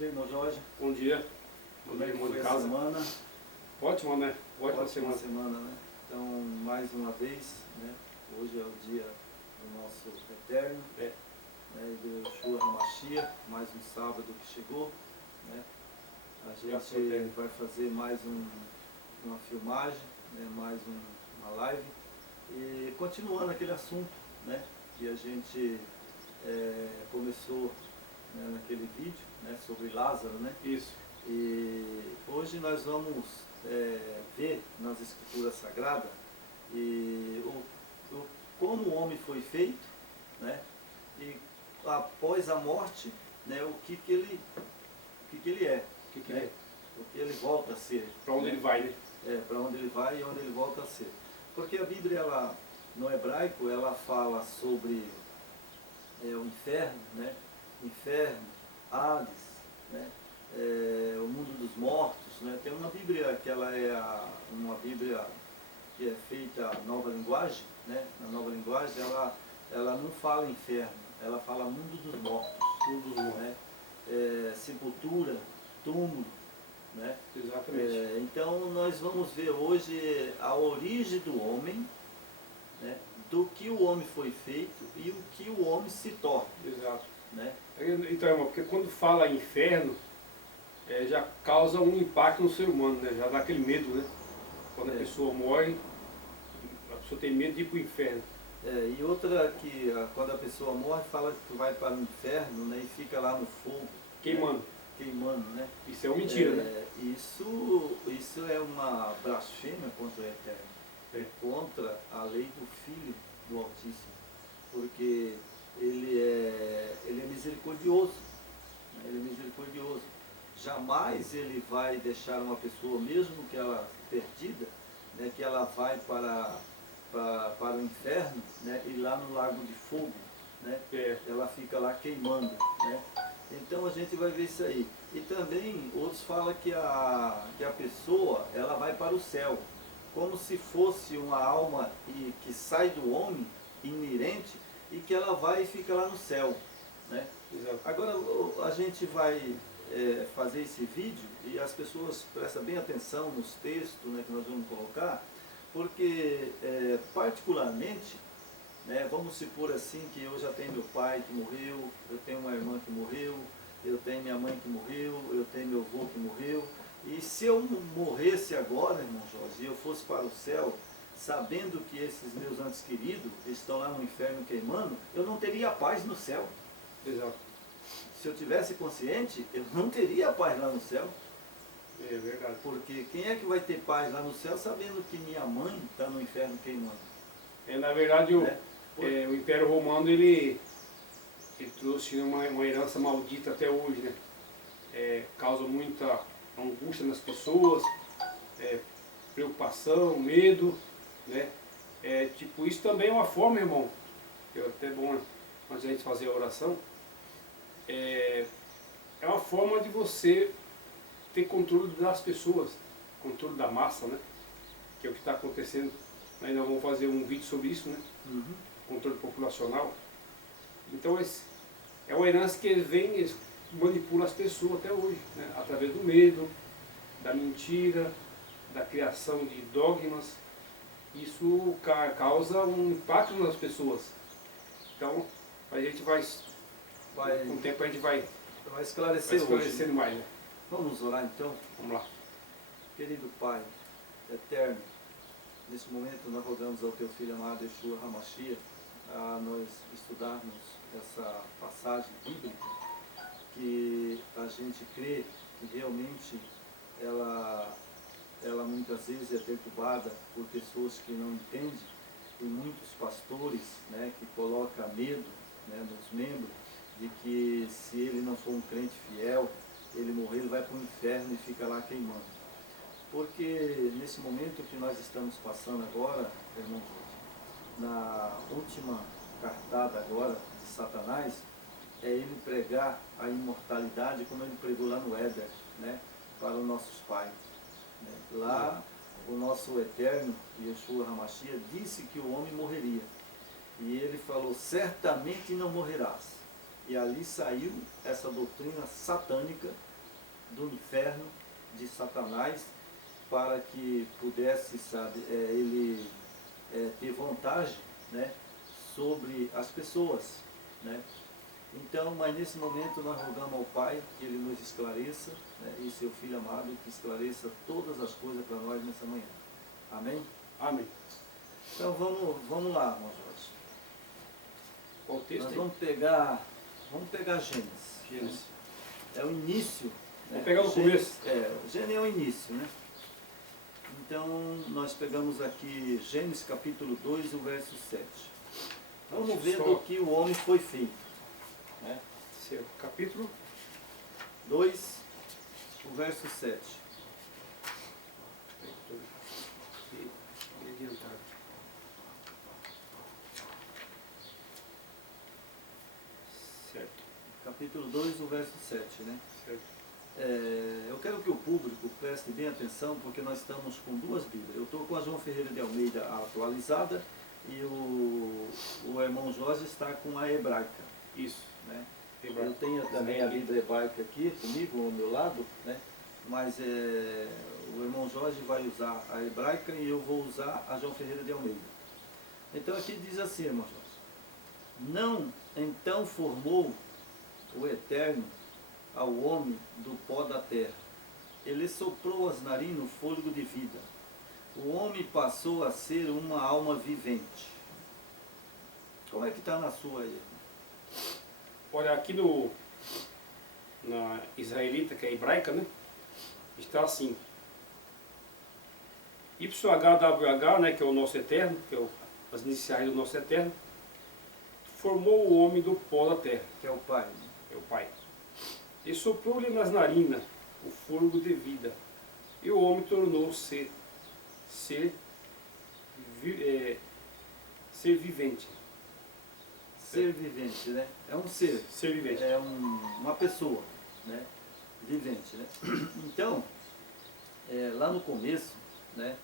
dia, irmão Jorge. Bom dia. Como é que irmão foi de a casa. semana? Ótimo, né? Ótima Ótima semana. semana, né? Então, mais uma vez, né? Hoje é o dia do nosso Eterno, É. né? Do Yeshua HaMashiach, mais um sábado que chegou, né? A Graças ao gente Eterno. vai fazer mais uma filmagem, né? Mais uma live. E continuando aquele assunto, né? Que a gente começou, né? Naquele vídeo, né? Sobre Lázaro, né? Isso. E hoje nós vamos ver nas Escrituras Sagradas e como o homem foi feito, né? E após a morte, né? O que ele é, O que né? é? O que ele volta a ser. Para onde né? ele vai, né? Para onde ele vai e onde ele volta a ser. Porque a Bíblia, ela, no hebraico, ela fala sobre o inferno, né? Inferno, Hades, né? O mundo dos mortos, né? Tem uma Bíblia que ela é uma Bíblia que é feita nova linguagem, né? Na nova linguagem ela não fala inferno, ela fala mundo dos mortos, Tudo do mundo. né? Sepultura, túmulo, né? Exatamente. Então nós vamos ver hoje a origem do homem, né? Do que o homem foi feito e o que o homem se torna, Exato. né? Então, irmão, porque quando fala inferno, já causa um impacto no ser humano, né? Já dá aquele medo, né? Quando a pessoa morre, a pessoa tem medo de ir para o inferno. E outra que quando a pessoa morre fala que vai para o inferno, né, e fica lá no fogo. Queimando. Né, queimando, né? Isso é uma mentira, né? Isso é uma blasfêmia contra o Eterno, contra a lei do Filho do Altíssimo, porque ele é misericordioso, né? Ele é misericordioso. Jamais ele vai deixar uma pessoa, mesmo que ela perdida, né, que ela vai para o inferno, né, e lá no lago de fogo, né, ela fica lá queimando, né. Então a gente vai ver isso aí. E também outros falam que a pessoa ela vai para o céu, como se fosse uma alma que sai do homem, inerente, e que ela vai e fica lá no céu, né. Exato. Agora a gente vai fazer esse vídeo e as pessoas prestam bem atenção nos textos, né, que nós vamos colocar, porque particularmente, né, vamos supor assim que eu já tenho meu pai que morreu, eu tenho uma irmã que morreu, eu tenho minha mãe que morreu, eu tenho meu avô que morreu, e se eu morresse agora, irmão Jorge, e eu fosse para o céu, sabendo que esses meus antes queridos estão lá no inferno queimando, eu não teria paz no céu. Exato. Se eu tivesse consciente, eu não teria paz lá no céu. É verdade. Porque quem é que vai ter paz lá no céu sabendo que minha mãe está no inferno queimando? Na verdade, o Império Romano, ele trouxe uma herança maldita até hoje, né? Causa muita angústia nas pessoas, preocupação, medo, né? Tipo, isso também é uma forma, irmão, é até bom antes de a gente fazer a oração, é uma forma de você ter controle das pessoas, controle da massa, né? Que é o que está acontecendo. Ainda vamos fazer um vídeo sobre isso, né? Uhum. Controle populacional. Então é uma herança que eles manipulam as pessoas até hoje, né? Através do medo, da mentira, da criação de dogmas. Isso causa um impacto nas pessoas. Então a gente com o tempo a gente vai esclarecer hoje. esclarecendo mais, né? Vamos orar então? Vamos lá. Querido Pai, Eterno, nesse momento nós rogamos ao Teu Filho amado Yeshua HaMashiach a nós estudarmos essa passagem bíblica, que a gente crê que realmente ela muitas vezes é perturbada por pessoas que não entendem, e muitos pastores, né, que colocam medo, né, nos membros, de que se ele não for um crente fiel, ele morrer, ele vai para o inferno e fica lá queimando. Porque nesse momento que nós estamos passando agora, irmão Jorge, na última cartada agora de Satanás, é ele pregar a imortalidade como ele pregou lá no Éden, né, para os nossos pais. Né. Lá o nosso Eterno, Yeshua HaMashiach, disse que o homem morreria. E ele falou, certamente não morrerás. E ali saiu essa doutrina satânica do inferno, de Satanás, para que pudesse, sabe, ele ter vantagem, né, sobre as pessoas, né? Então, mas nesse momento nós rogamos ao Pai que Ele nos esclareça, né, e seu Filho amado que esclareça todas as coisas para nós nessa manhã. Amém? Amém. Então vamos lá, irmão Jorge. Qual o texto Nós aí? vamos pegar Gênesis. Gênesis. É o início. Né? Vamos pegar no Gênesis, começo. Gênesis é o início, né? Então nós pegamos aqui Gênesis capítulo 2, o verso 7. Vamos ver do que o homem foi feito. Né? Seu capítulo 2, o verso 7. Adiantado. Certo. Capítulo 2, o verso 7, né? Certo. Eu quero que o público preste bem atenção, porque nós estamos com duas Bíblias. Eu estou com a João Ferreira de Almeida atualizada e o irmão Jorge está com a hebraica. Isso. Né? Eu Hebraico. tenho também a Bíblia hebraica aqui comigo, ao meu lado, né? Mas o irmão Jorge vai usar a hebraica e eu vou usar a João Ferreira de Almeida. Então aqui diz assim, irmão Jorge: não então formou o Eterno ao homem do pó da terra. Ele soprou as narinas no fôlego de vida. O homem passou a ser uma alma vivente. Como é que está na sua aí? Olha, aqui na israelita, que é hebraica, né? Está assim. YHWH, né, que é o nosso eterno, que é as iniciais do nosso eterno, formou o homem do pó da terra, Que é o pai. Né? é o Pai. E soprou-lhe nas narinas o fôlego de vida. E o homem tornou-se ser vivente. Ser vivente, né? É um ser. Ser vivente. É uma pessoa, né? Vivente, né? Então, lá no começo, né?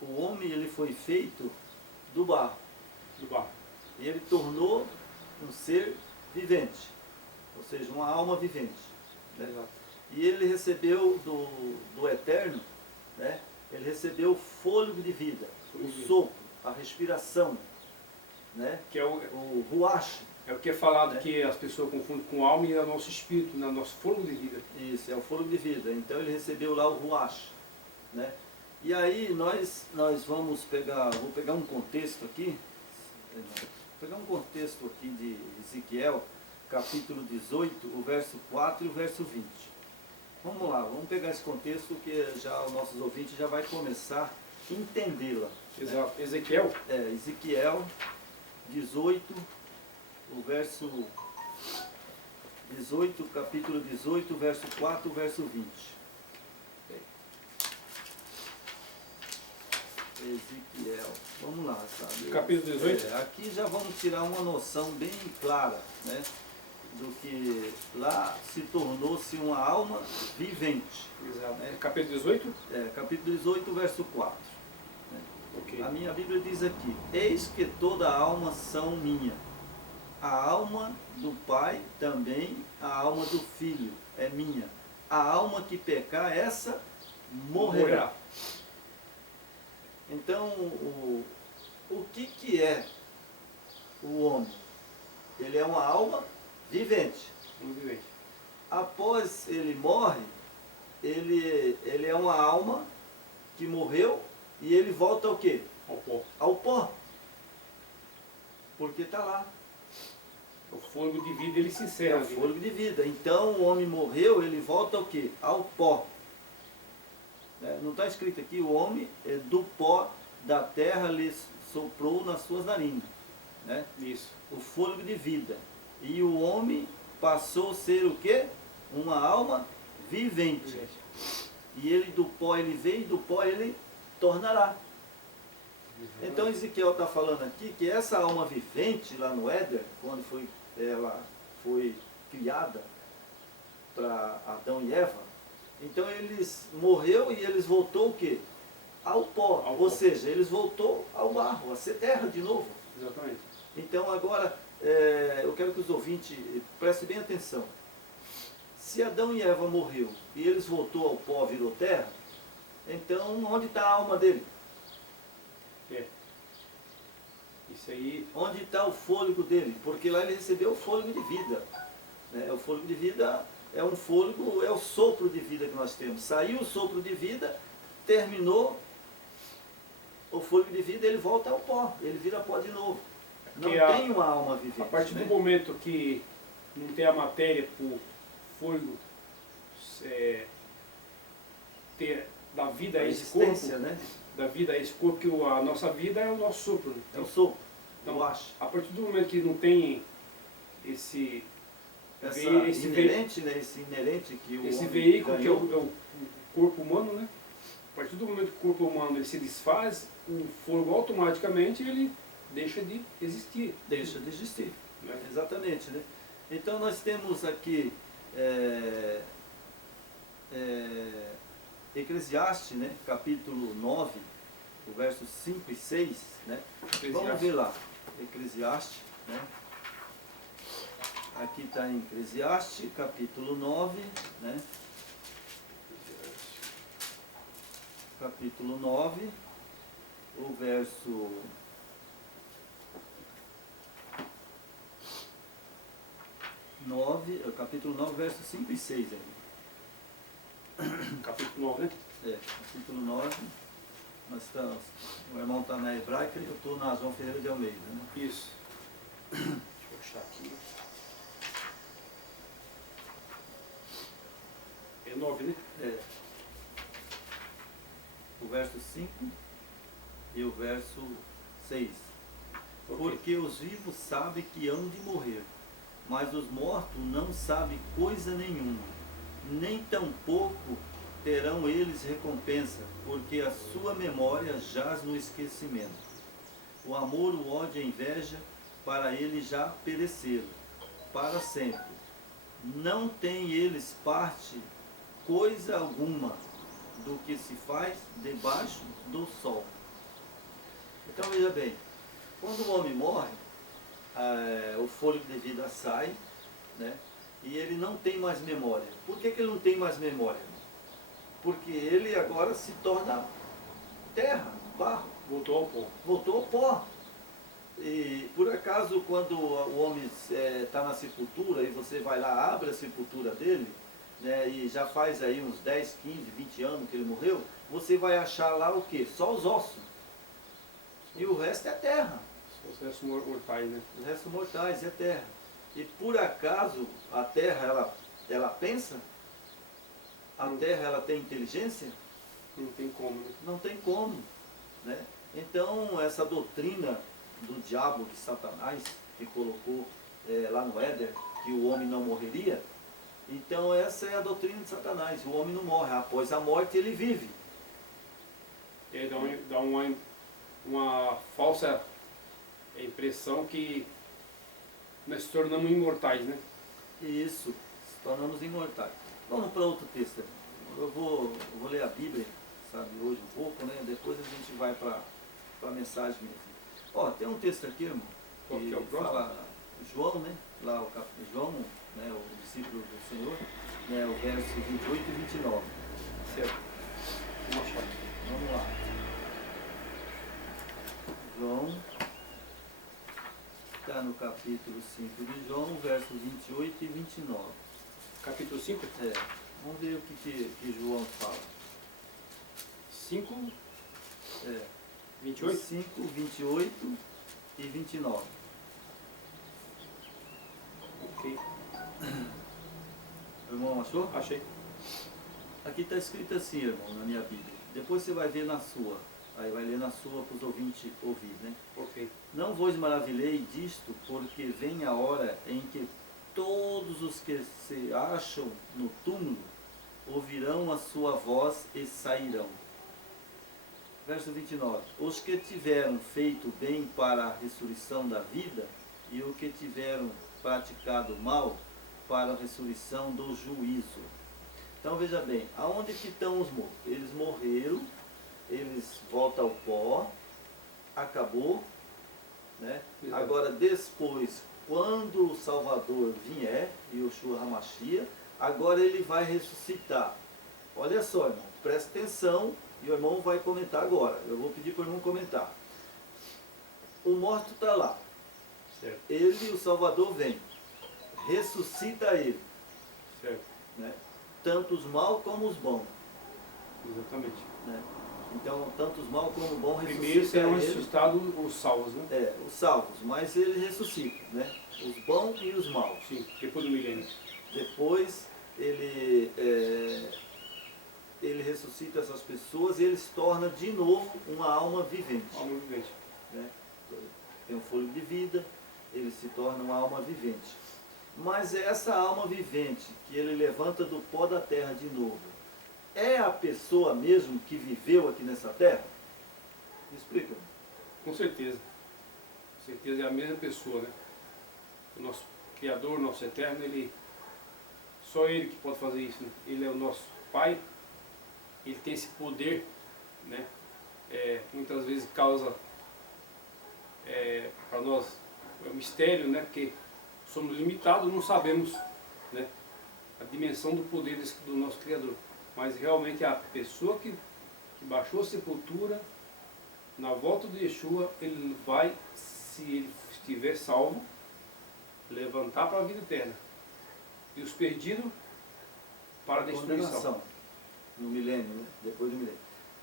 O homem ele foi feito do barro. Do barro. E ele tornou um ser vivente, ou seja, uma alma vivente. Né? Exato. E ele recebeu do Eterno, né? Ele recebeu o fôlego de vida, o sopro, a respiração, né? Que é o ruach. É o que é falado, né? que as pessoas confundem com alma e é o nosso espírito, né? Nosso fôlego de vida. Isso, é o fôlego de vida. Então ele recebeu lá o ruach, né? E aí nós vamos vou pegar um contexto aqui, de Ezequiel, capítulo 18, o verso 4 e o verso 20. Vamos lá, vamos pegar esse contexto que já os nossos ouvintes já vai começar a entendê-la. Exato. Né? Ezequiel? Ezequiel 18, o verso 18, capítulo 18, verso 4, verso 20. Ezequiel, vamos lá, sabe? Capítulo 18? Aqui já vamos tirar uma noção bem clara, né? Do que lá se tornou-se uma alma vivente. Exato. Né? Capítulo 18? Capítulo 18, verso 4. Né? Okay. A minha Bíblia diz aqui: eis que toda alma são minha. A alma do Pai também, a alma do Filho é minha. A alma que pecar, essa morrerá. Então, o que é o homem? Ele é uma alma vivente. Vivente. Após ele morre, ele é uma alma que morreu e ele volta ao quê? Ao pó. Ao pó. Porque está lá. O fôlego de vida ele se encerra. É o fôlego de vida. Então o homem morreu, ele volta ao quê? Ao pó. Não está escrito aqui, o homem do pó da terra lhe soprou nas suas narinas. Né? Isso. O fôlego de vida. E o homem passou a ser o quê? Uma alma vivente. E ele do pó ele veio e do pó ele tornará. Então Ezequiel está falando aqui que essa alma vivente lá no Éden, quando ela foi criada para Adão e Eva, então eles morreu e eles voltou o quê? Ao pó. Ou seja, eles voltou ao barro, a ser terra de novo. Exatamente. Então agora eu quero que os ouvintes prestem bem atenção. se Adão e Eva morreu e eles voltou ao pó, virou terra, então onde está a alma dele? Isso aí. Onde está o fôlego dele? Porque lá ele recebeu o fôlego de vida. Né? O fôlego de vida é um fôlego, é o sopro de vida que nós temos. Saiu o sopro de vida, terminou o fôlego de vida, ele volta ao pó, ele vira pó de novo. Não tem uma alma vivente. A partir né? do momento que não tem a matéria para o fôlego dar vida a esse corpo, né? da vida a esse corpo, que a nossa vida é o nosso sopro. Né? É o sopro, então, eu acho. A partir do momento que não tem esse inerente, né? Esse inerente que o esse homem veículo ganhou. que é o corpo humano, né? A partir do momento que o corpo humano ele se desfaz, o fogo automaticamente ele deixa de existir. Deixa de existir, Né? exatamente. Né? Então nós temos aqui Eclesiastes, né? Capítulo 9, o versos 5 e 6. Né? Vamos ver lá, Eclesiastes. Né? Aqui está em Eclesiastes, capítulo 9, né? Capítulo 9, o verso 9, capítulo 9, verso 5 e 6 aí. Capítulo 9, né? Capítulo 9. Nós estamos, o irmão está na hebraica e eu estou na João Ferreira de Almeida. Né? Isso. Deixa eu achar aqui. É 9, né? O verso 5 e o verso 6. Okay. Porque os vivos sabem que hão de morrer, mas os mortos não sabem coisa nenhuma, nem tampouco terão eles recompensa, porque a sua memória jaz no esquecimento. O amor, o ódio e a inveja, para eles já pereceram, para sempre. Não têm eles parte, coisa alguma, do que se faz debaixo do sol. Então veja bem, quando o homem morre, o fôlego de vida sai, né? E ele não tem mais memória. Por que ele não tem mais memória? Porque ele agora se torna terra, barro. Voltou ao pó. Voltou ao pó. E por acaso quando o homem está na sepultura e você vai lá, abre a sepultura dele, né, e já faz aí uns 10, 15, 20 anos que ele morreu, você vai achar lá o quê? Só os ossos. E o resto é terra. Os restos mortais, né? Os restos mortais é terra. E por acaso a terra, ela pensa? A terra, ela tem inteligência? Não tem como, né? Não tem como. Né? Então, essa doutrina do diabo, de Satanás, que colocou lá no Éden, que o homem não morreria, então essa é a doutrina de Satanás. O homem não morre, após a morte ele vive. Ele dá uma falsa impressão que nós se tornamos imortais, né? Isso, se tornamos imortais. Vamos para outro texto. Eu vou ler a Bíblia, sabe, hoje um pouco, né? Depois a gente vai para a mensagem mesmo. Ó, tem um texto aqui, irmão, que é o fala João, né? Lá o João, né, o discípulo do Senhor, né, o verso 28 e 29. Certo. Vamos achar. Vamos lá. João, está no capítulo 5 de João, verso 28 e 29. Capítulo 5? Vamos ver o que João fala. 5, 28? 5, 28 e 29. Ok. O irmão achou? Achei. Aqui está escrito assim, irmão, na minha Bíblia. Depois você vai ver na sua. Aí vai ler na sua para os ouvintes ouvir, né? Ok. Não vos maravilhei disto, porque vem a hora em que todos os que se acham no túmulo ouvirão a sua voz e sairão. Verso 29. Os que tiveram feito bem para a ressurreição da vida, e os que tiveram praticado mal para a ressurreição do juízo. Então veja bem, aonde que estão os mortos? Eles morreram, eles voltam ao pó, acabou, né? Agora depois, quando o Salvador vier, Yoshua HaMashiach, Agora ele vai ressuscitar. Olha só, irmão, presta atenção e o irmão vai comentar agora. Eu vou pedir para o irmão comentar. O morto está lá. Certo. Ele, o Salvador, vem. Ressuscita ele. Certo. Né? Tanto os maus como os bons. Exatamente. Né? Então, tanto os maus como os bons ressuscita Primeiro serão ele. ressuscitados os salvos, né? É, os salvos, mas ele ressuscita, né? Os bons e os maus. Sim, depois do milênio. Depois ele ressuscita essas pessoas e ele se torna de novo uma alma vivente. Alma vivente. Né? Tem um fôlego de vida, ele se torna uma alma vivente. Mas essa alma vivente que ele levanta do pó da terra de novo, é a pessoa mesmo que viveu aqui nessa terra? Me explica. Com certeza. Com certeza é a mesma pessoa, né? O nosso Criador, nosso Eterno, só Ele que pode fazer isso, né? Ele é o nosso Pai, Ele tem esse poder, né? Muitas vezes causa para nós é um mistério, né? Porque somos limitados, não sabemos, né, a dimensão do poder do nosso Criador. Mas realmente a pessoa que baixou a sepultura, na volta de Yeshua, ele vai, se ele estiver salvo, levantar para a vida eterna. E os perdidos para a destruição. Condenação. No milênio, né? Depois do milênio.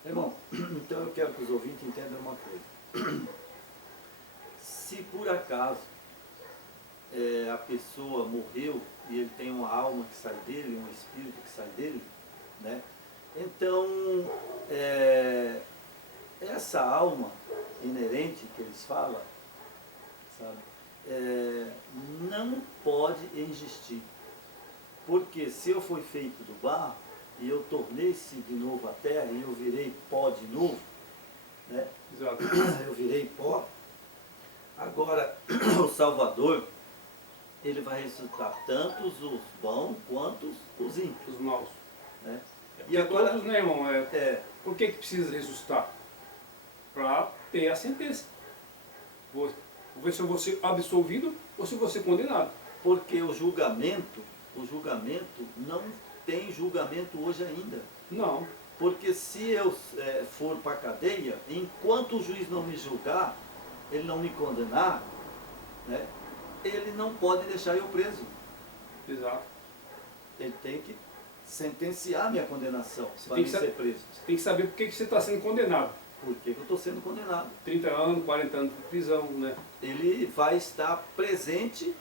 Irmão, então eu quero que os ouvintes entendam uma coisa. Se por acaso a pessoa morreu e ele tem uma alma que sai dele, um espírito que sai dele, né? Então, essa alma inerente que eles falam, sabe, não pode existir. Porque se eu fui feito do barro e eu tornei-se de novo a terra e eu virei pó de novo, né? Exato. Eu virei pó. Agora, o Salvador, ele vai ressuscitar tanto os bons quanto os ímpios. Os maus. Né? E agora, todos, né, irmão? Por que precisa ressuscitar? Para ter a sentença. Vou ver se eu vou ser absolvido ou se eu vou ser condenado. Porque o julgamento não tem julgamento hoje ainda. Não. Porque se eu for para a cadeia, enquanto o juiz não me julgar, ele não me condenar, né, ele não pode deixar eu preso. Exato. Ele tem que sentenciar minha condenação para me ser preso. Você tem que saber por que você está sendo condenado. Por que eu estou sendo condenado? 30 anos, 40 anos de prisão, né? Ele vai estar presente,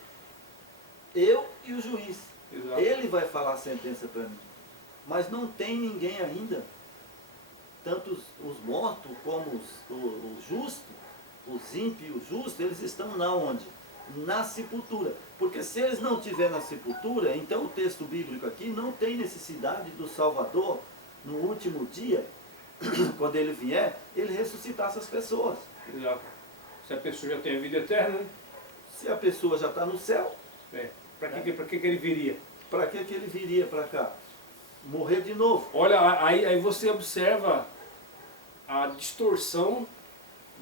eu e o juiz. Exato. Ele vai falar a sentença para mim. Mas não tem ninguém ainda, tanto os mortos como os justos, os ímpios e os justos, eles estão na onde? Na sepultura. Porque se eles não estiverem na sepultura, então o texto bíblico aqui não tem necessidade do Salvador, no último dia, quando ele vier, ele ressuscitar essas pessoas. Exato. Se a pessoa já tem a vida eterna, né? Se a pessoa já está no céu, para que ele viria? para que ele viria para cá? Morrer de novo. Olha, aí você observa a distorção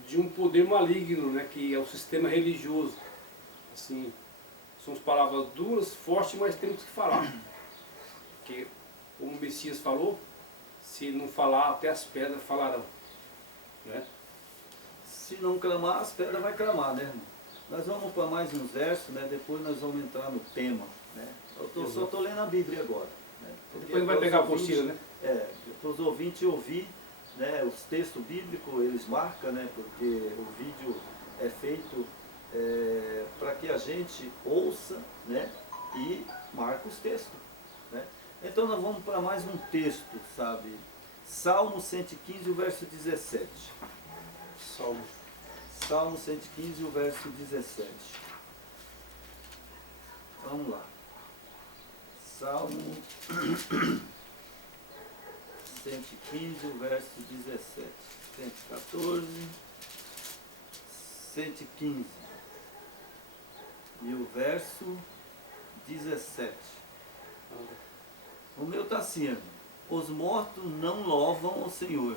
de um poder maligno, né, que é o sistema religioso. Assim, são palavras duras, fortes, mas temos que falar. Porque, como o Messias falou, se não falar, até as pedras falarão. Né? Se não clamar, as pedras vão clamar, né, irmão? Nós vamos para mais uns versos, né? Depois nós vamos entrar no tema. Né? Só estou lendo a Bíblia agora. Né? Depois vai pegar a apostila, né? Para os ouvintes ouvir, né, os textos bíblicos, eles marcam, né? Porque o vídeo é feito para que a gente ouça, né? E marque os textos. Né? Então nós vamos para mais um texto, sabe? Salmo 115, o verso 17. Salmo 115, o verso 17. Vamos lá. Salmo 115, o verso 17. 114, 115. E o verso 17. O meu está assim: os mortos não louvam o Senhor,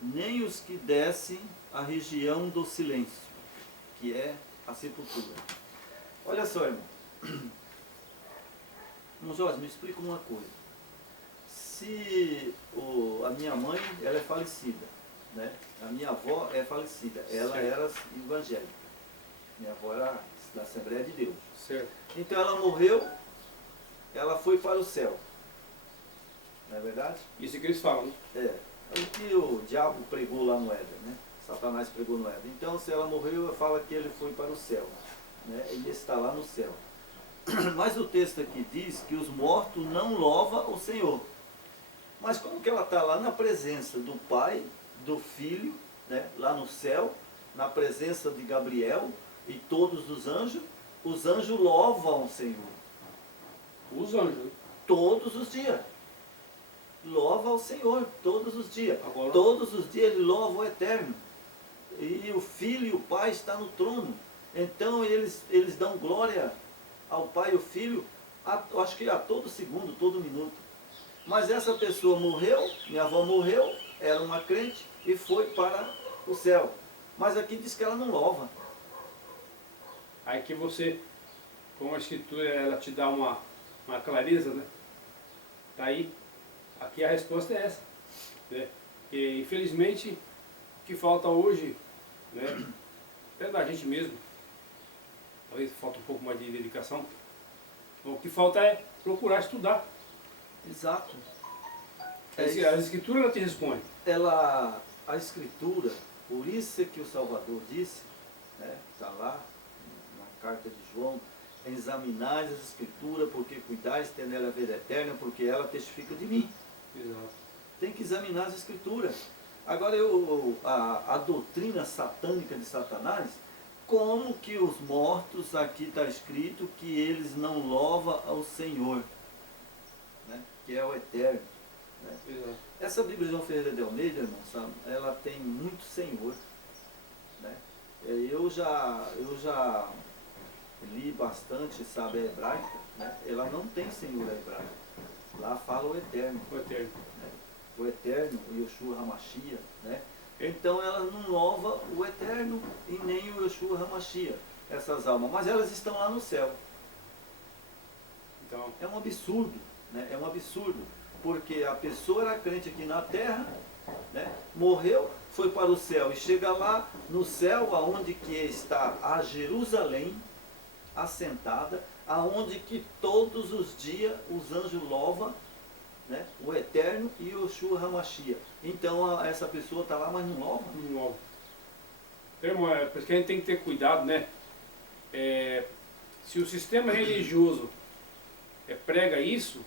nem os que descem a região do silêncio, que é a sepultura. Olha só, irmão. Irmão Jorge, me explica uma coisa. Se a minha mãe, ela é falecida, né? A minha avó é falecida, ela Certo. era evangélica. Minha avó era da Assembleia de Deus. Certo. Então ela morreu, ela foi para o céu. Não é verdade? Isso que eles falam, né? É o que o diabo pregou lá no Éden, né? Satanás pregou no Éden. Então, se ela morreu, fala que ele foi para o céu, né? Ele está lá no céu. Mas o texto aqui diz que os mortos não louvam o Senhor. Mas como que ela está lá na presença do Pai, do Filho, né? Lá no céu, na presença de Gabriel e todos os anjos louvam o Senhor. Os anjos, né? Todos os dias. Louva ao Senhor todos os dias. Agora- Todos os dias ele louva o Eterno. E o Filho e o Pai estão no trono. Então eles dão glória ao Pai e ao Filho, acho que a todo segundo, todo minuto. Mas essa pessoa morreu, minha avó morreu, era uma crente e foi para o céu. Mas aqui diz que ela não louva. Aí que você, como a escritura ela te dá uma clareza, né? Tá aí, aqui a resposta é essa, né? E infelizmente o que falta hoje, né? Até da gente mesmo, talvez falta um pouco mais de dedicação. O que falta é procurar estudar. Exato. A escritura ela te responde. A Escritura, por isso é que o Salvador disse, né, está lá na carta de João, examinais as Escrituras, porque cuidais ter nela a vida eterna, porque ela testifica de mim. Exato. Tem que examinar as Escrituras. Agora, a doutrina satânica de Satanás, como que os mortos, aqui está escrito, que eles não louvam ao Senhor, né, que é o Eterno. Né? Exato. Essa Bíblia de João Ferreira de Almeida, irmão, sabe, ela tem muito Senhor. Né? Eu já li bastante, sabe, a hebraica, né? Ela não tem Senhor a hebraica. Lá fala o Eterno. O eterno. Né? O Eterno, o Yeshua Hamashia. Né? Então ela não louva o Eterno e nem o Yeshua Hamashia, essas almas. Mas elas estão lá no céu. Então, É um absurdo, né? É um absurdo. Porque a pessoa era crente aqui na terra, né? Morreu, foi para o céu e chega lá no céu, aonde que está a Jerusalém assentada, aonde que todos os dias os anjos louvam, né, o Eterno e o Yeshua Hamashia. Então essa pessoa está lá, mas não louva. novo. Então, por isso que a gente tem que ter cuidado, né? Se o sistema religioso prega isso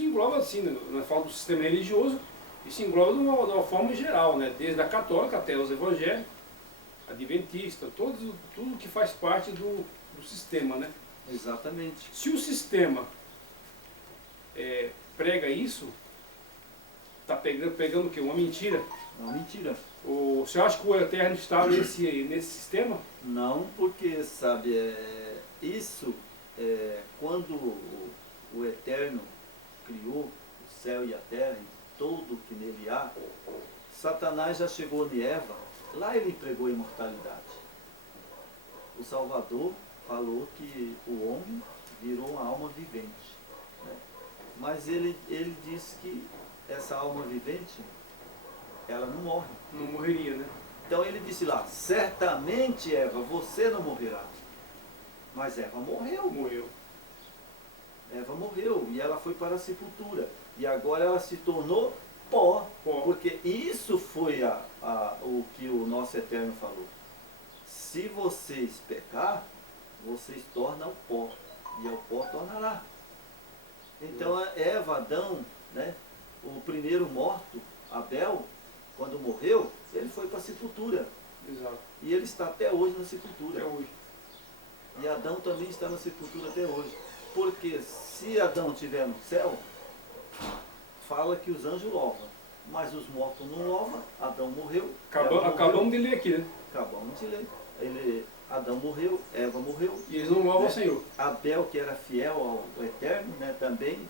engloba assim, né? Nós falamos do sistema religioso, isso engloba de uma forma geral, né? Desde a católica até os evangélicos, adventistas, tudo que faz parte do sistema, né? Exatamente. Se o sistema prega isso, está pegando o quê? Uma mentira. Não, mentira. Você acha que o Eterno está nesse sistema? Não, porque, sabe, quando o Eterno criou o céu e a terra e tudo o que nele há, Satanás já chegou em Eva, lá ele empregou a imortalidade. O Salvador falou que o homem virou uma alma vivente. Né? Mas ele disse que essa alma vivente, ela não morre. Não morreria, né? Então ele disse lá, certamente Eva, você não morrerá. Mas Eva morreu. Morreu. Eva morreu e ela foi para a sepultura. E agora ela se tornou pó. Porque isso foi o que o nosso Eterno falou. Se vocês pecar, vocês tornam pó. E ao pó tornará. Então Eva, Adão, né, o primeiro morto, Abel, quando morreu, ele foi para a sepultura. Exato. E ele está até hoje na sepultura. Até hoje. E Adão também está na sepultura até hoje. Porque se Adão estiver no céu, fala que os anjos louvam. Mas os mortos não louvam. Adão morreu. Acabamos de ler aqui, né? Acabamos de ler. Adão morreu, Eva morreu. E eles não louvam né? o Senhor. Abel, que era fiel ao Eterno, né, também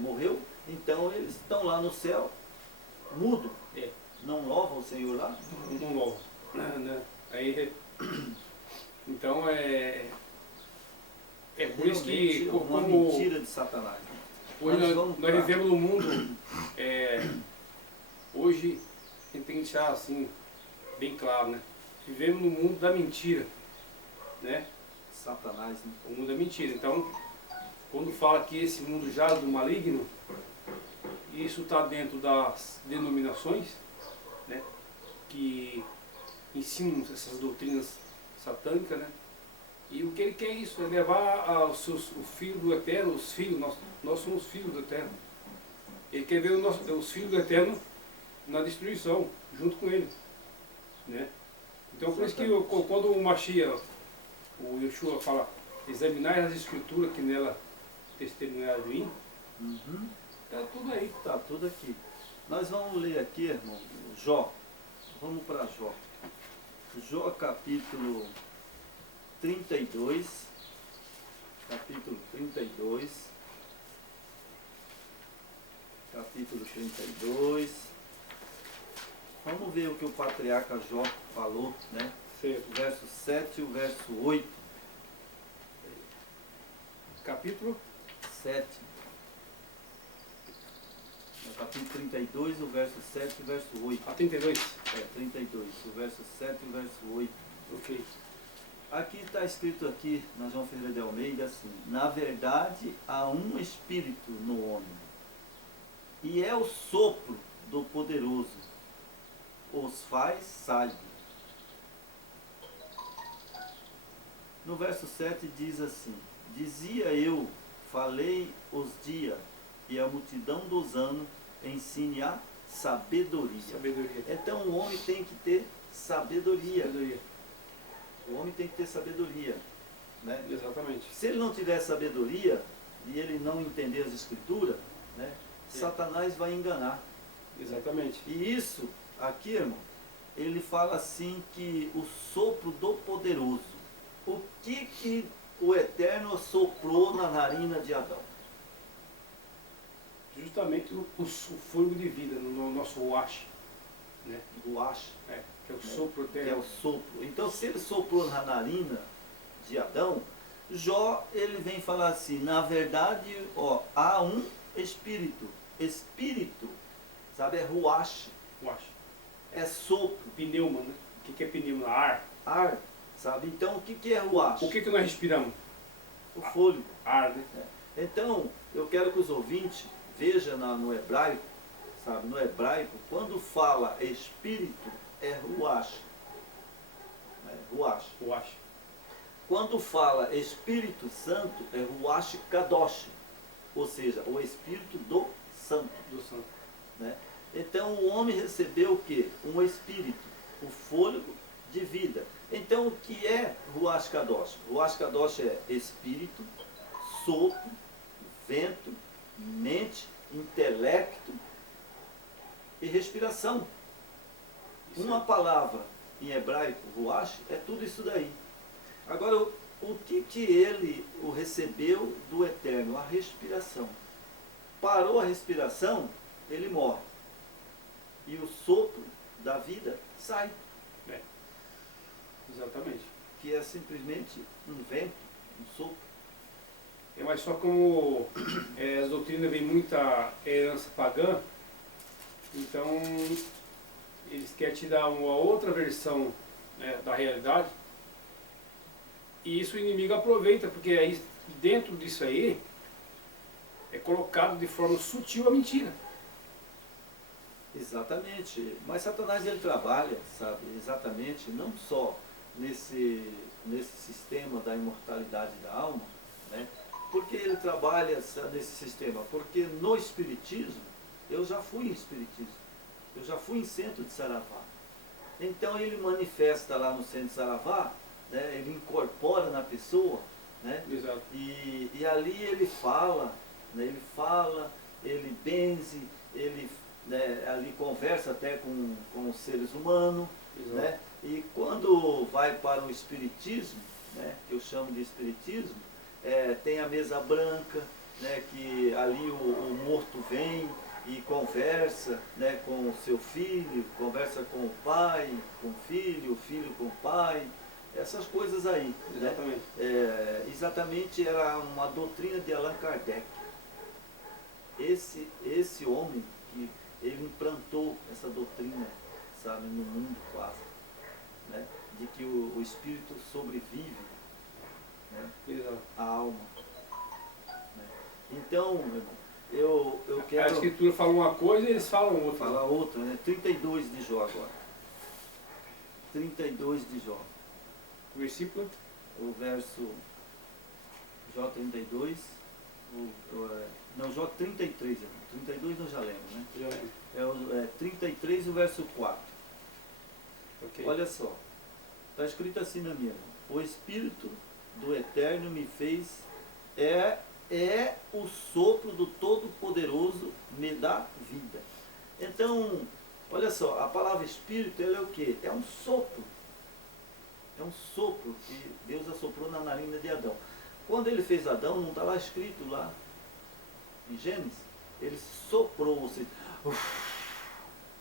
morreu. Então eles estão lá no céu, mudo. Não louvam o Senhor lá? Não louvam. Né? Aí, então É por isso realmente que, uma como mentira de Satanás. hoje Nós nós, vamos nós pra- vivemos num mundo, hoje a gente tem que deixar assim, bem claro, né? Vivemos no mundo da mentira, né? Satanás, né? O mundo é mentira. Então, quando fala que esse mundo jaz do maligno, isso está dentro das denominações, né? Que ensinam essas doutrinas satânicas, né? E o que ele quer é isso, é levar o filho do Eterno, os filhos, nós somos filhos do Eterno. Ele quer ver os filhos do Eterno na destruição, junto com ele, né? Então por isso que quando o Mashiach, o Yeshua fala, examinar as escrituras que nela testemunharam de mim, Uhum. está tudo aí. Tá tudo aqui. Nós vamos ler aqui, irmão, Jó. Vamos para Jó. Jó capítulo 32. Capítulo 32. Capítulo 32. Vamos ver o que o patriarca Jó falou, né? Certo. O verso 7 e o verso 8. Capítulo 7. No capítulo 32, o verso 7 e o verso 8. a 32. 32, o verso 7 e o verso 8. Ok. Aqui está escrito aqui na João Ferreira de Almeida assim: na verdade há um espírito no homem, e é o sopro do poderoso, os faz sábios. No verso 7 diz assim: dizia eu, falei os dias, e a multidão dos anos ensine a sabedoria. Sabedoria. Então o homem tem que ter sabedoria. Sabedoria. O homem tem que ter sabedoria, né? Exatamente. Se ele não tiver sabedoria e ele não entender as escrituras, né, Satanás vai enganar. Exatamente. E isso aqui, irmão, ele fala assim que o sopro do poderoso. O que o Eterno soprou na narina de Adão? Justamente o fôlego de vida, no nosso Ruach, né? Ruach, Que é o sopro que é eterno. o sopro. Então, se ele soprou na narina de Adão, Jó, ele vem falar assim, na verdade, ó, há um espírito. Espírito, sabe, é Ruach, Ruach. é sopro, Pneuma, né? O que é pneuma? Ar. ar, sabe? Então, o que é Ruach? O que nós respiramos? O fôlego. Ar, né? Então, eu quero que os ouvintes vejam no hebraico, sabe, no hebraico, quando fala espírito, é Ruach. Ruach. Ruach. Quando fala Espírito Santo, é Ruach Kadosh, ou seja, o Espírito do Santo. Do santo. Né? Então o homem recebeu o quê? Um Espírito, o fôlego de vida. Então o que é Ruach Kadosh? Ruach Kadosh é Espírito, sopro, vento, mente, intelecto e respiração. Uma palavra em hebraico, Ruach, é tudo isso daí. Agora, o que ele o recebeu do Eterno? A respiração. Parou a respiração, ele morre. E o sopro da vida sai. Exatamente. Que é simplesmente um vento, um sopro. Mas só como as doutrinas vêm muita herança pagã, então eles querem te dar uma outra versão, né, da realidade, e isso o inimigo aproveita, porque aí dentro disso aí é colocado de forma sutil a mentira. Exatamente. Mas Satanás ele trabalha, sabe, exatamente, não só nesse sistema da imortalidade da alma, né? Porque ele trabalha nesse sistema? Porque no Espiritismo, eu já fui em Espiritismo, eu já fui em centro de Saravá. Então ele manifesta lá no centro de Saravá, né? Ele incorpora na pessoa, né? Exato. E ali ele fala, né? Ele benze, ele, né, ali conversa até com os seres humanos, né? E quando vai para o Espiritismo, né, que eu chamo de Espiritismo, tem a mesa branca, né, que ali o morto vem e conversa, né, com o seu filho, conversa com o pai, com o filho com o pai, essas coisas aí. Exatamente. Né? Exatamente era uma doutrina de Allan Kardec. Esse homem que ele implantou essa doutrina, sabe, no mundo quase, né? De que o espírito sobrevive, né? Exato. A alma. Né? Então, meu irmão, eu A quero Escritura fala uma coisa e eles falam outra. falar outra, né? 32 de Jó agora. 32 de Jó. Versículo? O verso Jó 32, não, Jó 33, irmão. 32 nós já lemos, né? Já lembro. 33, o verso 4. Ok. Olha só, está escrito assim na minha mão: o Espírito do Eterno me fez, é o sopro do Todo-Poderoso, me dá vida. Então, olha só, a palavra Espírito, ela é o quê? É um sopro. É um sopro que Deus assoprou na narina de Adão. Quando ele fez Adão, não está lá escrito lá em Gênesis, ele soprou, ou seja,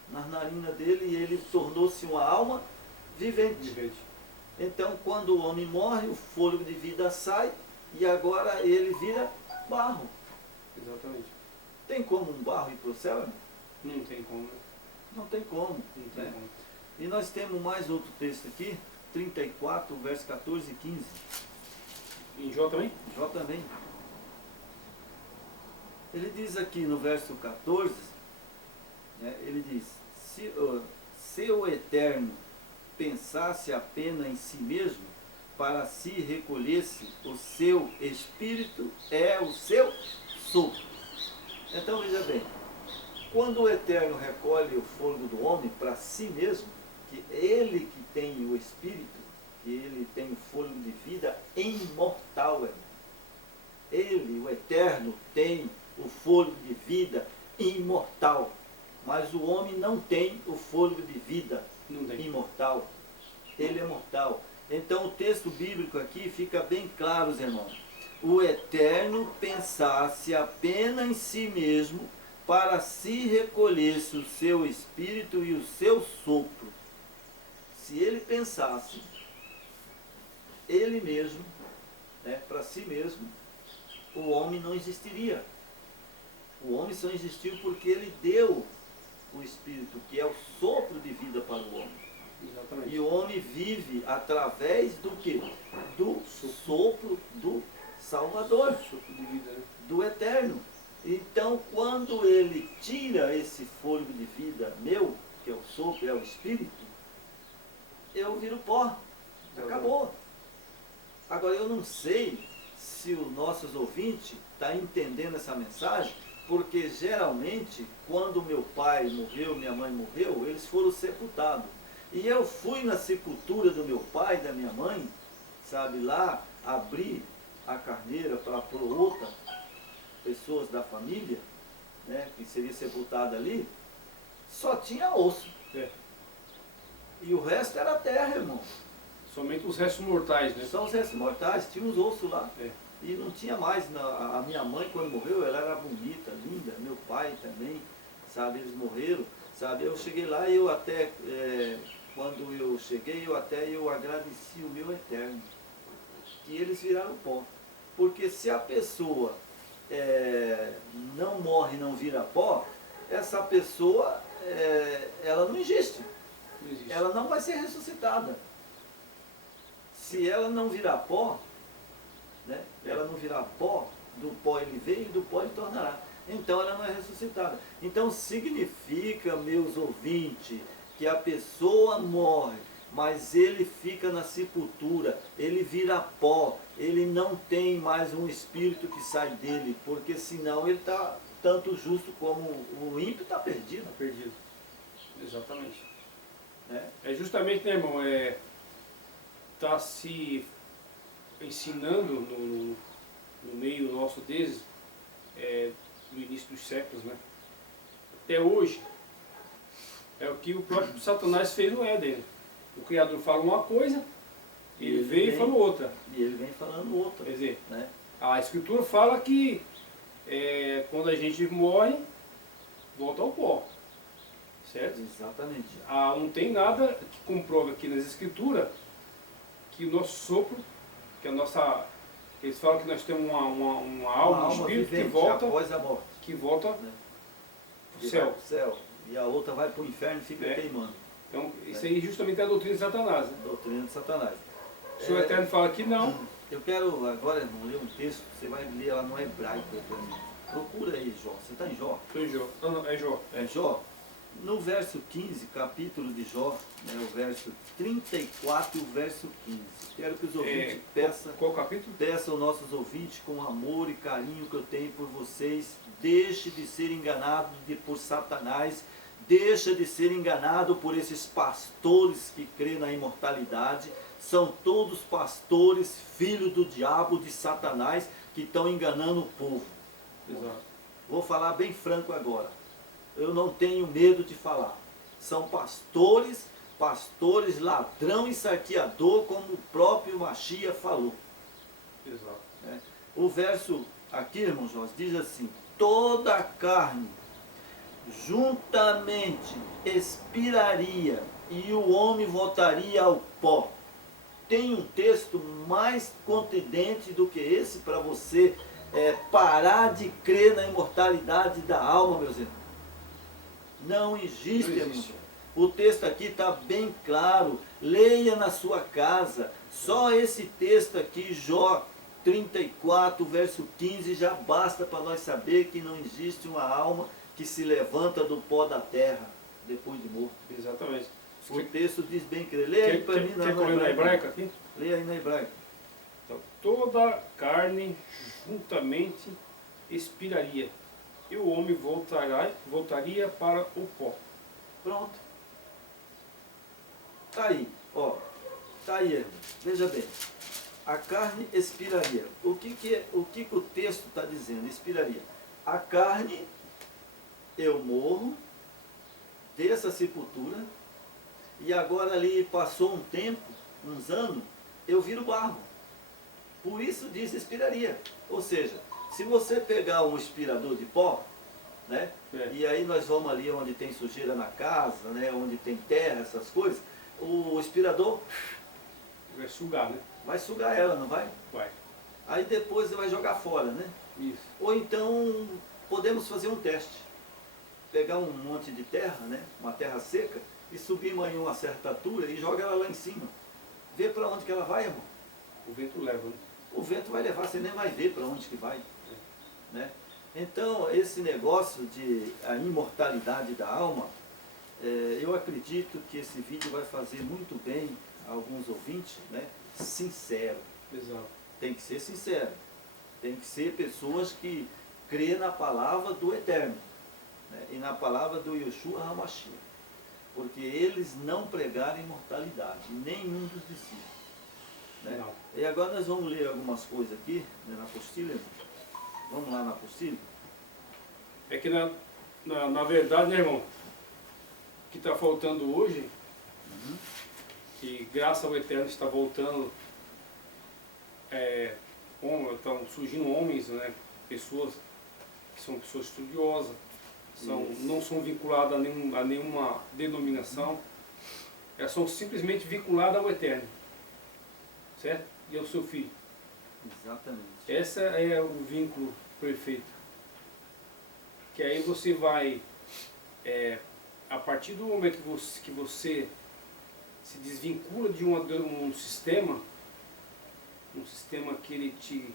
na narina dele, e ele tornou-se uma alma vivente. Então, quando o homem morre, o fôlego de vida sai e agora ele vira barro. Exatamente. Tem como um barro ir para o céu, irmão? Não tem como, né? Não tem como. Não tem Né? como. E nós temos mais outro texto aqui, 34, verso 14 e 15. Em Jó também? Jó também. Ele diz aqui no verso 14, né, ele diz: se o Eterno pensasse apenas em si mesmo, para si recolhesse, o seu espírito é o seu sopro. Então veja bem, quando o Eterno recolhe o fôlego do homem para si mesmo, que ele que tem o espírito, que ele tem o fôlego de vida imortal, irmão. Ele, o Eterno, tem o fôlego de vida imortal. Mas o homem não tem o fôlego de vida imortal. Ele é mortal. Então o texto bíblico aqui fica bem claro, irmãos. O Eterno pensasse apenas em si mesmo, para si recolhesse o seu espírito e o seu sopro. Se ele pensasse, ele mesmo, né, para si mesmo, o homem não existiria. O homem só existiu porque ele deu o Espírito, que é o sopro de vida para o homem. Exatamente. E o homem vive através do quê? Do sopro do Salvador, Sopro de vida, né? do Eterno. Então, quando ele tira esse fôlego de vida meu, que é o sopro, é o Espírito, eu viro pó. Acabou. Agora, eu não sei se os nossos ouvintes estão entendendo essa mensagem, porque geralmente, quando meu pai morreu, minha mãe morreu, eles foram sepultados. E eu fui na sepultura do meu pai e da minha mãe, sabe, lá, abrir a carneira para pôr outra pessoas da família, né, que seria sepultada ali, só tinha osso. É. E o resto era terra, irmão. Somente os restos mortais, né? Só os restos mortais, tinha os ossos lá. É. E não tinha mais, a minha mãe quando morreu, ela era bonita, linda, meu pai também, sabe, eles morreram, sabe, eu cheguei lá e eu até, quando eu cheguei, eu agradeci o meu Eterno, que eles viraram pó, porque se a pessoa não morre, não vira pó, essa pessoa, ela não existe, Não existe. ela não vai ser ressuscitada. Se ela não virar pó, né? Ela não virar pó, do pó ele veio e do pó ele tornará. Então ela não é ressuscitada. Então significa, meus ouvintes, que a pessoa morre, mas ele fica na sepultura, ele vira pó, ele não tem mais um espírito que sai dele, porque senão ele está, tanto justo como o ímpio está perdido. Está perdido. Exatamente. Né? É justamente, né, irmão, está se ensinando no meio nosso desde no início dos séculos, né? Até hoje, é o que o próprio Satanás fez no Éden. O Criador fala uma coisa, ele veio e falou outra. E ele vem falando outra. Quer dizer, Né? a Escritura fala que quando a gente morre, volta ao pó. Certo? Exatamente. Não tem nada que comprove aqui nas Escrituras que o nosso sopro, que a nossa... Eles falam que nós temos uma alma, um espírito que vivente volta, após a morte. né, E pro vai céu. pro céu. E a outra vai para o inferno e fica É. queimando. Então, isso aí justamente é a doutrina de Satanás. Né? Doutrina de Satanás. O Senhor Eterno fala que não. Eu quero agora, irmão, ler um texto, você vai ler lá no hebraico para mim. Procura aí, Jó. Você está em Jó? Foi Jó. Não, é Jó. É Jó? No verso 15, capítulo de Jó, né, o verso 34 e o verso 15. Quero que os ouvintes Qual capítulo? peçam aos nossos ouvintes com o amor e carinho que eu tenho por vocês. Deixe de ser enganado por Satanás. Deixa de ser enganado por esses pastores que crêem na imortalidade. São todos pastores, filhos do diabo, de Satanás, que estão enganando o povo. Exato. Vou falar bem franco agora. Eu não tenho medo de falar. São pastores, ladrão e sarteador, como o próprio Machia falou. Exato. Né? O verso aqui, irmão Jorge, diz assim: toda a carne juntamente expiraria e o homem voltaria ao pó. Tem um texto mais contundente do que esse para você parar de crer na imortalidade da alma, meus irmãos? Não existe, irmão. O texto aqui está bem claro. Leia na sua casa. Só esse texto aqui, Jó 34, verso 15, já basta para nós saber que não existe uma alma que se levanta do pó da terra depois de morto. Exatamente. O texto diz bem que leia aí para mim na hebraica aqui? Leia aí na hebraica. Então, toda carne juntamente expiraria, e o homem voltaria para o pó. Pronto. Está aí, ó. Está aí, irmão. Veja bem. A carne expiraria. O que o texto está dizendo? Expiraria. A carne, eu morro, dessa sepultura, e agora ali passou um tempo, uns anos, eu viro barro. Por isso diz expiraria. Ou seja, se você pegar um aspirador de pó, né? E aí nós vamos ali onde tem sujeira na casa, né? Onde tem terra, essas coisas, o aspirador vai sugar, né? Vai sugar ela, não vai? Vai. Aí depois você vai jogar fora, né? Isso. Ou então podemos fazer um teste. Pegar um monte de terra, né? Uma terra seca, e subir em uma certa altura e joga ela lá em cima. Vê para onde que ela vai, irmão? O vento leva, né? O vento vai levar, você nem vai ver para onde que vai. Né? Então, esse negócio de a imortalidade da alma, eu acredito que esse vídeo vai fazer muito bem a alguns ouvintes, né? Sincero. Exato. Tem que ser sincero. Tem que ser pessoas que crêem na palavra do Eterno, né? E na palavra do Yeshua HaMashiach. Porque eles não pregaram imortalidade, nenhum dos discípulos. Né? E agora nós vamos ler algumas coisas aqui, né, na apostila, irmão. Vamos lá na apostila? É que na verdade, né, irmão, o que está faltando hoje, que graças ao Eterno está voltando, estão surgindo homens, né, pessoas que são pessoas estudiosas, não são vinculadas a nenhuma denominação, elas são simplesmente vinculadas ao Eterno, certo? E ao seu Filho. Exatamente. Esse é o vínculo perfeito. Que aí você vai, a partir do momento que você se desvincula de um sistema que ele te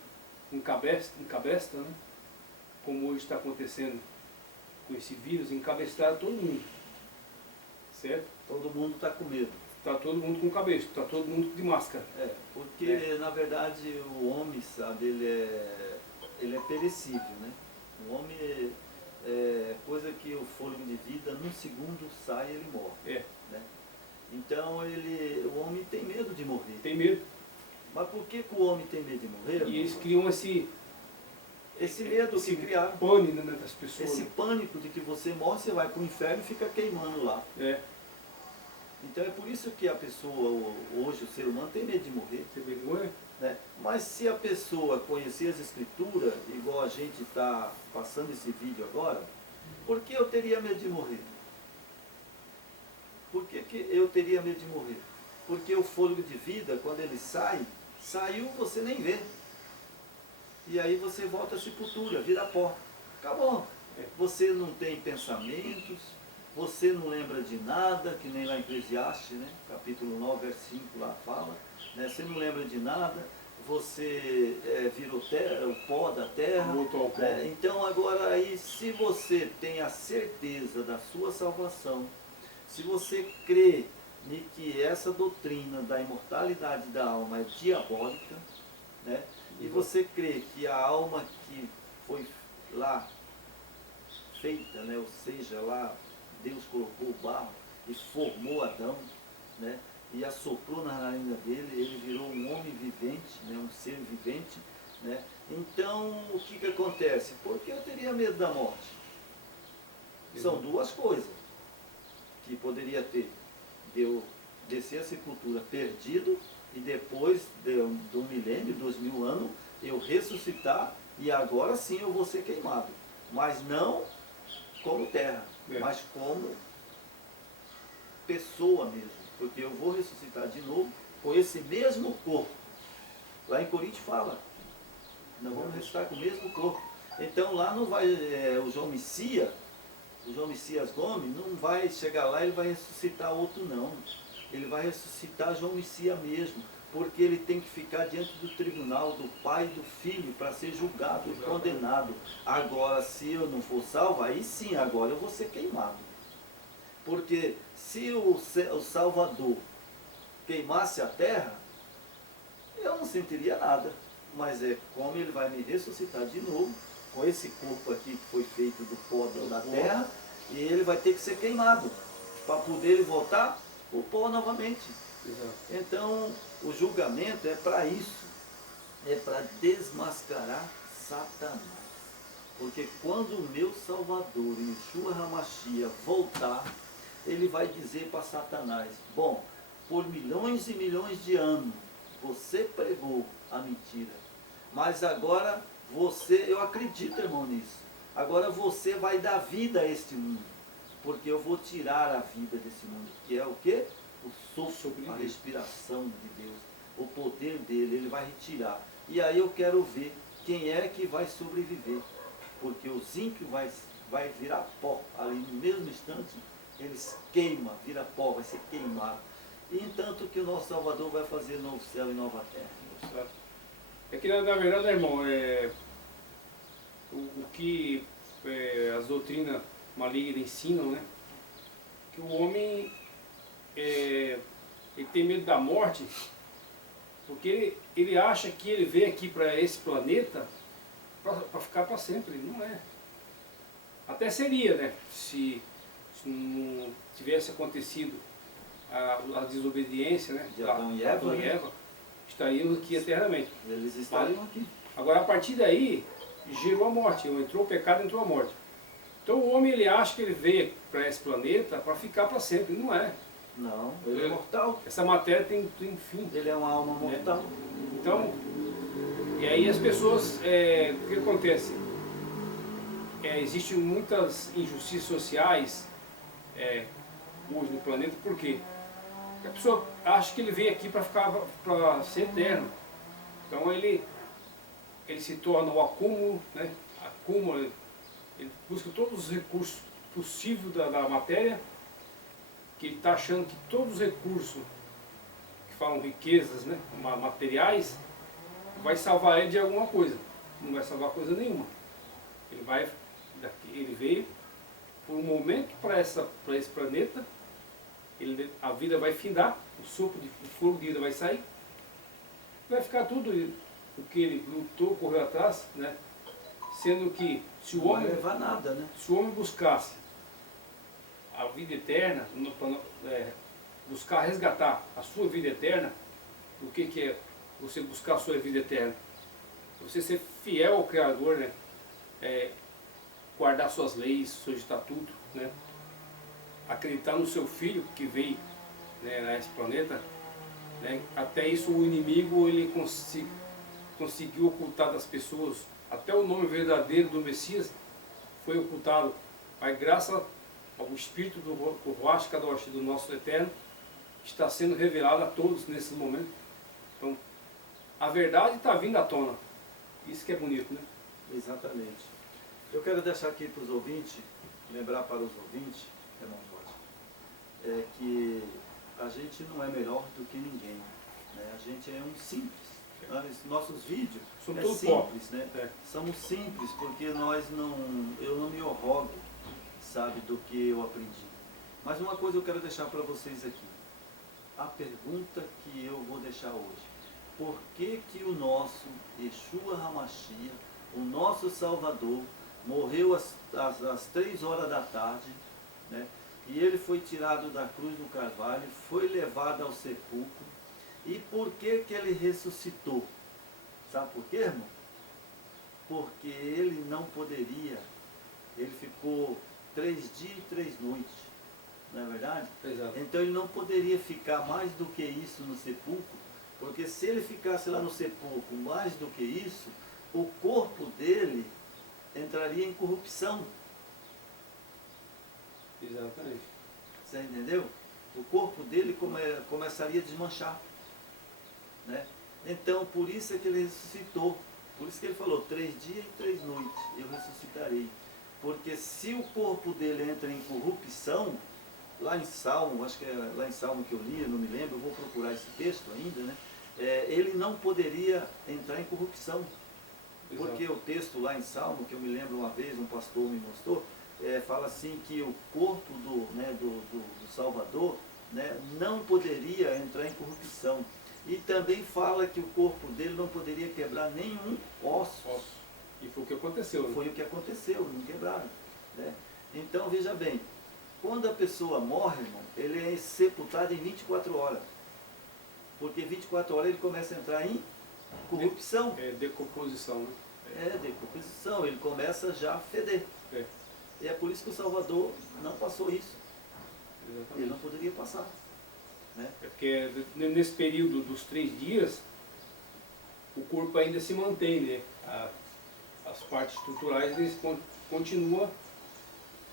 encabesta, né? Como hoje está acontecendo com esse vírus, encabeçar todo mundo, certo? Todo mundo está com medo. Está todo mundo com cabelo, está todo mundo de máscara. Porque na verdade o homem, sabe, ele é perecível, né? O homem é coisa que o fôlego de vida, num segundo sai, ele morre. Né? Então o homem tem medo de morrer. Tem medo. Mas por que o homem tem medo de morrer? E eles criam esse medo que criaram. Pânico, né, das pessoas. Esse pânico de que você morre, você vai para o inferno e fica queimando lá. Então é por isso que a pessoa, hoje o ser humano tem medo de morrer. Tem medo de morrer? Né? Mas se a pessoa conhecer as escrituras, igual a gente está passando esse vídeo agora, por que eu teria medo de morrer? Por que eu teria medo de morrer? Porque o fôlego de vida, quando ele sai, saiu, você nem vê. E aí você volta à sepultura, vira pó. Acabou. Você não tem pensamentos, você não lembra de nada, que nem lá em Eclesiastes, né? Capítulo 9, versículo 5 lá fala. Né? Você não lembra de nada, você virou terra, o pó da terra. Voltou ao pó. Então agora aí, se você tem a certeza da sua salvação, se você crê em que essa doutrina da imortalidade da alma é diabólica, né? E você crê que a alma que foi lá feita, né? Ou seja, lá Deus colocou o barro e formou Adão, né? E assoprou na narina dele, ele virou um homem vivente, né? Um ser vivente, né? Então, o que acontece? Por que eu teria medo da morte? São duas coisas que poderia ter. De eu descer a sepultura perdido e depois do milênio, 2000 anos, eu ressuscitar e agora sim eu vou ser queimado. Mas não como terra, mas como pessoa mesmo. Porque eu vou ressuscitar de novo com esse mesmo corpo. Lá em Coríntios fala, nós vamos ressuscitar com o mesmo corpo. Então lá não vai, o João Messias Gomes, não vai chegar lá e ele vai ressuscitar outro não. Ele vai ressuscitar João Messias mesmo, porque ele tem que ficar diante do tribunal do Pai e do Filho para ser julgado e condenado. Agora, se eu não for salvo, aí sim, agora eu vou ser queimado. Porque se o Salvador queimasse a terra, eu não sentiria nada. Mas é como ele vai me ressuscitar de novo, com esse corpo aqui que foi feito do pó da terra, e ele vai ter que ser queimado, para poder ele voltar o pó novamente. Exato. Então, o julgamento é para isso, é para desmascarar Satanás. Porque quando o meu Salvador, Yeshua HaMashiach, voltar, ele vai dizer para Satanás, bom, por milhões e milhões de anos, você pregou a mentira, mas agora você, eu acredito, irmão, nisso, agora você vai dar vida a este mundo, porque eu vou tirar a vida desse mundo, que é o quê? O sopro, a respiração de Deus, o poder dele, ele vai retirar. E aí eu quero ver quem é que vai sobreviver, porque os ímpios vai virar pó, ali no mesmo instante, eles queimam, vira pó, vai ser queimado. E entanto que o nosso Salvador vai fazer novo céu e nova terra. É que na verdade, irmão, o que as doutrinas malignas ensinam, né? Que o homem ele tem medo da morte porque ele acha que ele veio aqui para esse planeta para ficar para sempre. Não é. Até seria, né? Se não tivesse acontecido a desobediência, né? De Adão e Eva, estaríamos aqui eternamente. Eles estariam aqui. Agora, a partir daí, gerou a morte. Entrou o pecado, entrou a morte. Então o homem ele acha que ele veio para esse planeta para ficar para sempre. Não é. Não, ele é mortal. Essa matéria tem fim. Ele é uma alma mortal. Então, e aí as pessoas, o que acontece? Existem muitas injustiças sociais hoje no planeta, por quê? Porque a pessoa acha que ele veio aqui para ficar, para ser eterno. Então ele se torna o acúmulo, né? Acúmulo, ele busca todos os recursos possíveis da matéria, que ele está achando que todos os recursos, que falam riquezas, né? Materiais, vai salvar ele de alguma coisa. Não vai salvar coisa nenhuma. Ele veio por um momento para esse planeta, a vida vai findar, o fogo de vida vai sair, vai ficar tudo o que ele lutou, correu atrás, né? Sendo que se o homem, não vai levar nada, né? se o homem buscasse a vida eterna, buscar resgatar a sua vida eterna, o que é você buscar a sua vida eterna? Você ser fiel ao Criador, né? Guardar suas leis, seus estatutos, né? Acreditar no seu Filho que veio, né, nesse planeta, né? Até isso o inimigo ele conseguiu ocultar das pessoas, até o nome verdadeiro do Messias foi ocultado, mas graças ao Espírito do Ruach Kadosh, do nosso Eterno, está sendo revelada a todos nesse momento. Então, a verdade está vindo à tona. Isso que é bonito, né? Exatamente. Eu quero deixar aqui para os ouvintes, lembrar para os ouvintes, irmão Jorge, que a gente não é melhor do que ninguém, né? A gente é um simples. Nossos vídeos São é todos simples, né? É. Somos simples porque eu não me orrogo, sabe, do que eu aprendi. Mas uma coisa eu quero deixar para vocês aqui. A pergunta que eu vou deixar hoje. Por que que o nosso Yeshua HaMashiach, o nosso Salvador, morreu às 3 horas da tarde, né? E ele foi tirado da cruz do Carvalho, foi levado ao sepulcro. E por que que ele ressuscitou? Sabe por quê, irmão? Porque ele não poderia, ele ficou 3 dias e 3 noites, não é verdade? Exato. Então ele não poderia ficar mais do que isso no sepulcro, porque se ele ficasse lá no sepulcro mais do que isso, o corpo dele entraria em corrupção. Exatamente. Você entendeu? O corpo dele começaria a desmanchar, né? Então, por isso é que ele ressuscitou. Por isso que ele falou, 3 dias e 3 noites eu ressuscitarei. Porque se o corpo dele entra em corrupção, lá em Salmo, acho que é lá em Salmo que eu li, eu não me lembro, eu vou procurar esse texto ainda, né? Ele não poderia entrar em corrupção. Exato. Porque o texto lá em Salmo, que eu me lembro uma vez, um pastor me mostrou, fala assim que o corpo do Salvador, né, não poderia entrar em corrupção. E também fala que o corpo dele não poderia quebrar nenhum osso. E foi o que aconteceu, né? Foi o que aconteceu, não quebraram, né? Então, veja bem, quando a pessoa morre, irmão, ele é sepultado em 24 horas. Porque 24 horas ele começa a entrar em corrupção. É decomposição, né? Decomposição, ele começa já a feder. É. E é por isso que o Salvador não passou isso. Exatamente. Ele não poderia passar, né? É porque nesse período dos 3 dias, o corpo ainda se mantém, né? As partes estruturais eles continuam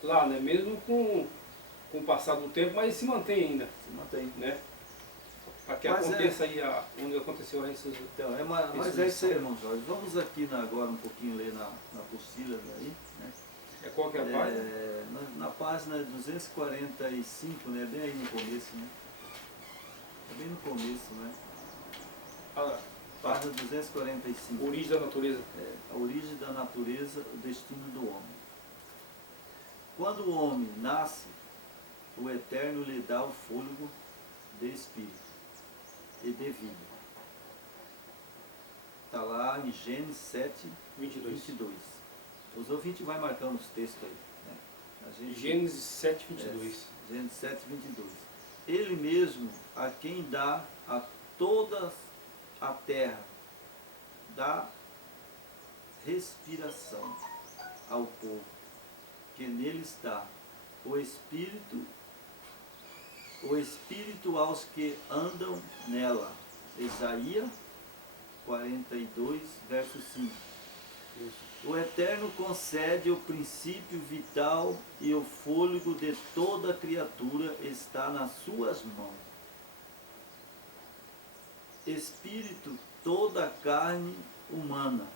lá, né? Mesmo com o passar do tempo, mas se mantém ainda, Se mantém. né? Para que Mas aconteça aí onde aconteceu a ressurreição. Então, mas é isso aí, irmão Jorge. Vamos aqui agora um pouquinho ler na apostila aí, né? Qual que é a página? Na página 245, né? Bem aí no começo, né? É bem no começo, né? Página 245. Origem da natureza. A origem da natureza, o destino do homem. Quando o homem nasce, o Eterno lhe dá o fôlego de espírito e de vida. Está lá em Gênesis 7, 22. Os ouvintes vão marcando os textos aí, né? Gênesis 7, 22. Gênesis 7, 22. Ele mesmo a quem dá a toda a terra, dá respiração ao povo, que nele está o Espírito aos que andam nela. Isaías 42, verso 5. Isso. O Eterno concede o princípio vital e o fôlego de toda criatura está nas suas mãos. Espírito, toda a carne humana.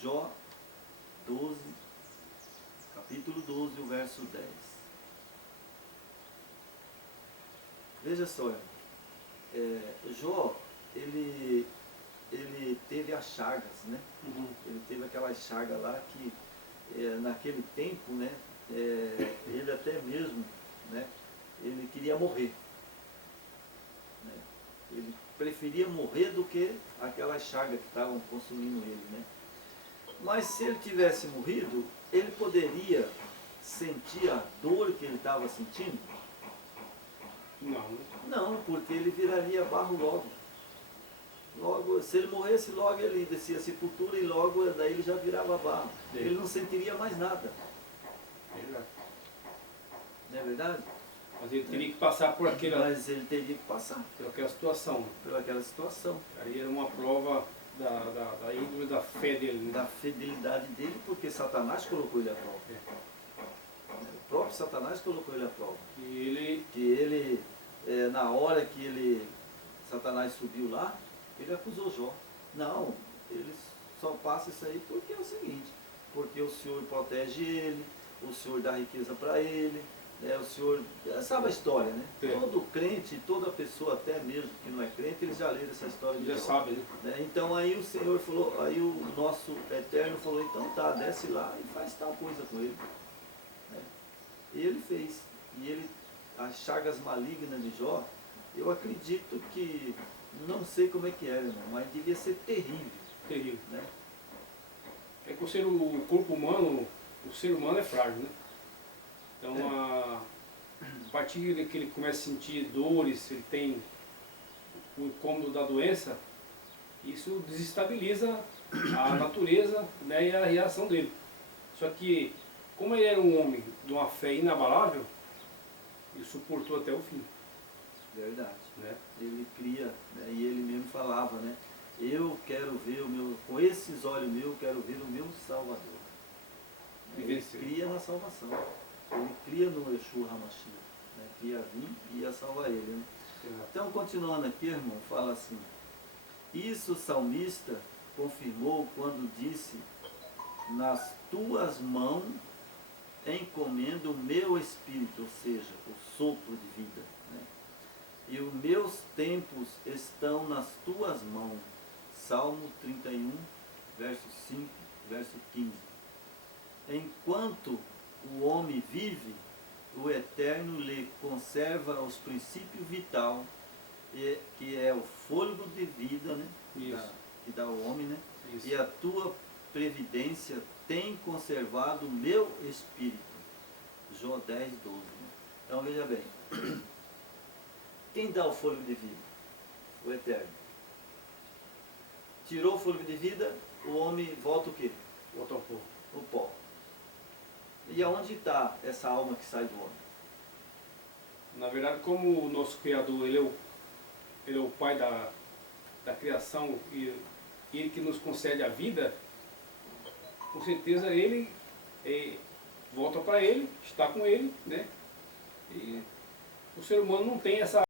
Jó 12, capítulo 12, o verso 10. Veja só, Jó, ele teve as chagas, né? Uhum. Ele teve aquelas chagas lá que, naquele tempo, né, ele até mesmo, né, ele queria morrer. Né? Ele preferia morrer do que aquelas chagas que estavam consumindo ele, né? Mas se ele tivesse morrido, ele poderia sentir a dor que ele estava sentindo? Não, né? Não, porque ele viraria barro logo. Logo, se ele morresse, logo ele descia a sepultura e logo daí ele já virava barro. Sim. Ele não sentiria mais nada. Exato. Não é verdade? Mas ele teria que passar por Mas ele teria que passar por aquela situação, né? pelaquela situação. Aí era uma prova da índole da fé dele, né? Da fidelidade dele, porque Satanás colocou ele à prova. O próprio Satanás colocou ele à prova. E ele Que ele na hora que Satanás subiu lá, ele acusou Jó. Não, ele só passa isso aí porque é o seguinte, porque o Senhor protege ele, o Senhor dá riqueza para ele, né, o Senhor, sabe a história, né? É. Todo crente, toda pessoa, até mesmo que não é crente, eles já leram essa história de Já Jó. sabe, né? Né? Então aí o Senhor falou, aí o nosso Eterno falou, então tá, desce lá e faz tal coisa com ele. Né? E ele fez. E ele, as chagas malignas de Jó, eu acredito que, não sei como é que era, irmão, mas devia ser terrível. Terrível. Né? É que o corpo humano, o ser humano é frágil, né? Então, a partir de que ele começa a sentir dores, ele tem o incômodo da doença, isso desestabiliza a natureza, né, e a reação dele. Só que, como ele era um homem de uma fé inabalável, ele suportou até o fim. Verdade. Né? Ele cria, né? E ele mesmo falava, né? Eu quero ver com esses olhos meus, eu quero ver o meu Salvador. Ele cria na salvação. Ele cria no Yeshua HaMashiach, né? Que ia vir e ia salvar ele. Né? Então, continuando aqui, irmão, fala assim: isso o salmista confirmou quando disse: nas tuas mãos encomendo o meu espírito, ou seja, o sopro de vida. Né? E os meus tempos estão nas tuas mãos. Salmo 31, verso 5, verso 15. Enquanto o homem vive, o Eterno lhe conserva os princípios vital, que é o fôlego de vida, né? Que dá ao homem, né? Isso. E a tua previdência tem conservado o meu espírito. Jó 10, 12. Né? Então veja bem, quem dá o fôlego de vida? O Eterno. Tirou o fôlego de vida, o homem volta o quê? Volta ao pó. O pó. E aonde está essa alma que sai do homem? Na verdade, como o nosso Criador, ele é o Pai da criação e ele que nos concede a vida, com certeza ele volta para ele, está com ele, né? E o ser humano não tem essa